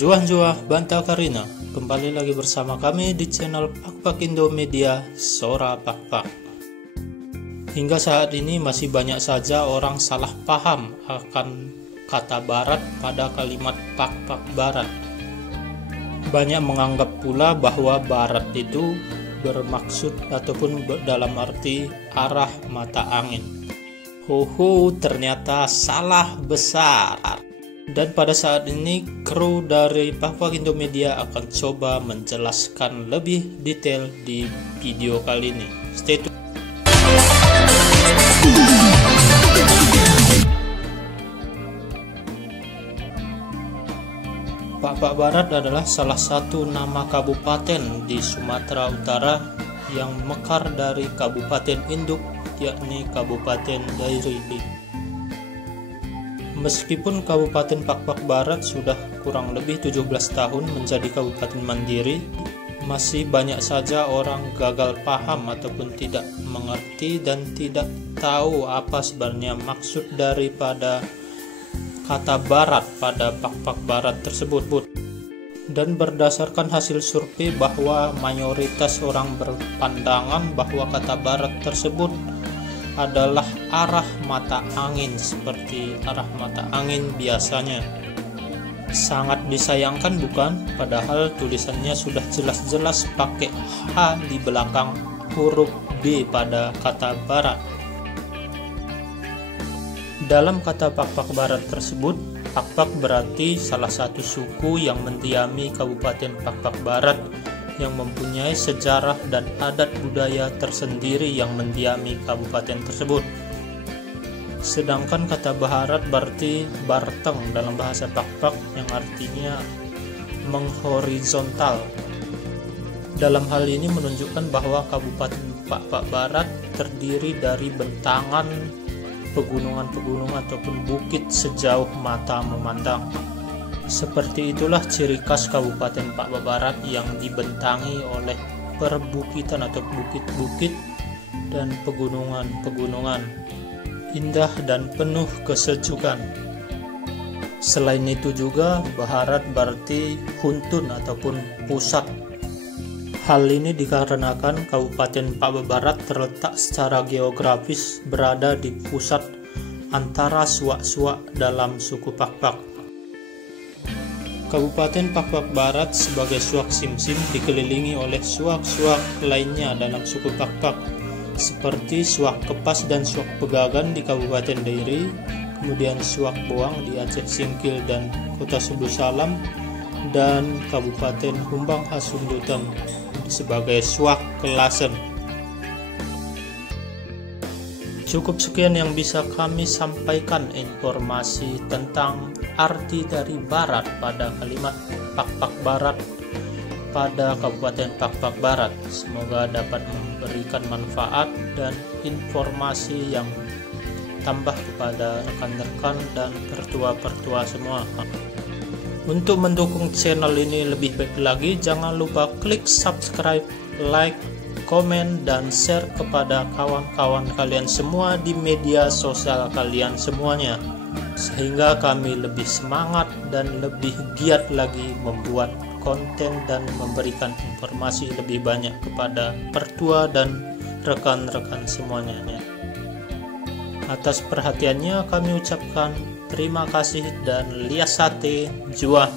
Juah Banta Karina, kembali lagi bersama kami di channel Pak Indomedia Sora Pak. Hingga saat ini masih banyak saja orang salah paham akan kata barat pada kalimat Pak Barat. Banyak menganggap pula bahwa barat itu bermaksud ataupun dalam arti arah mata angin. Ternyata salah besar. Dan pada saat ini kru dari Pak Indomedia akan coba menjelaskan lebih detail di video kali ini. Stay tune. Pak Barat adalah salah satu nama kabupaten di Sumatera Utara yang mekar dari kabupaten induk, yakni Kabupaten Dairi. Meskipun Kabupaten Pak Barat sudah kurang lebih 17 tahun menjadi kabupaten mandiri, masih banyak saja orang gagal paham ataupun tidak mengerti dan tidak tahu apa sebenarnya maksud daripada kata barat pada Pak Barat tersebut. Dan berdasarkan hasil survei bahwa mayoritas orang berpandangan bahwa kata barat tersebut adalah arah mata angin, seperti arah mata angin biasanya. Sangat disayangkan bukan? Padahal tulisannya sudah jelas-jelas pakai H di belakang huruf B pada kata barat. Dalam kata Pak Barat tersebut, Pak berarti salah satu suku yang mendiami Kabupaten Pak Barat yang mempunyai sejarah dan adat budaya tersendiri yang mendiami kabupaten tersebut. Sedangkan kata barat berarti barteng dalam bahasa Pak yang artinya menghorizontal. Dalam hal ini menunjukkan bahwa Kabupaten Pak Barat terdiri dari bentangan pegunungan-pegunungan ataupun bukit sejauh mata memandang. Seperti itulah ciri khas Kabupaten Pak Barat yang dibentangi oleh perbukitan atau bukit-bukit dan pegunungan-pegunungan indah dan penuh kesejukan. Selain itu juga barat berarti huntun ataupun pusat. Hal ini dikarenakan Kabupaten Pak Barat terletak secara geografis berada di pusat antara suak-suak dalam suku Pak. Kabupaten Pak Barat sebagai suak Simsim dikelilingi oleh suak-suak lainnya dalam suku Pak, seperti suak Kepas dan suak Pegagan di Kabupaten Dairi, kemudian suak Boang di Aceh Singkil dan Kota Sumber Salam, dan Kabupaten Humbang Hasundutan sebagai suak Kelasen. Cukup sekian yang bisa kami sampaikan informasi tentang arti dari barat pada kalimat Pak Barat pada Kabupaten Pak Barat. Semoga dapat memberikan manfaat dan informasi yang tambah kepada rekan-rekan dan pertua-pertua semua. Untuk mendukung channel ini lebih baik lagi, jangan lupa klik subscribe, like, komen, dan share kepada kawan-kawan kalian semua di media sosial kalian semuanya, sehingga kami lebih semangat dan lebih giat lagi membuat konten dan memberikan informasi lebih banyak kepada pertua dan rekan-rekan semuanya. Atas perhatiannya kami ucapkan terima kasih dan liasate juah.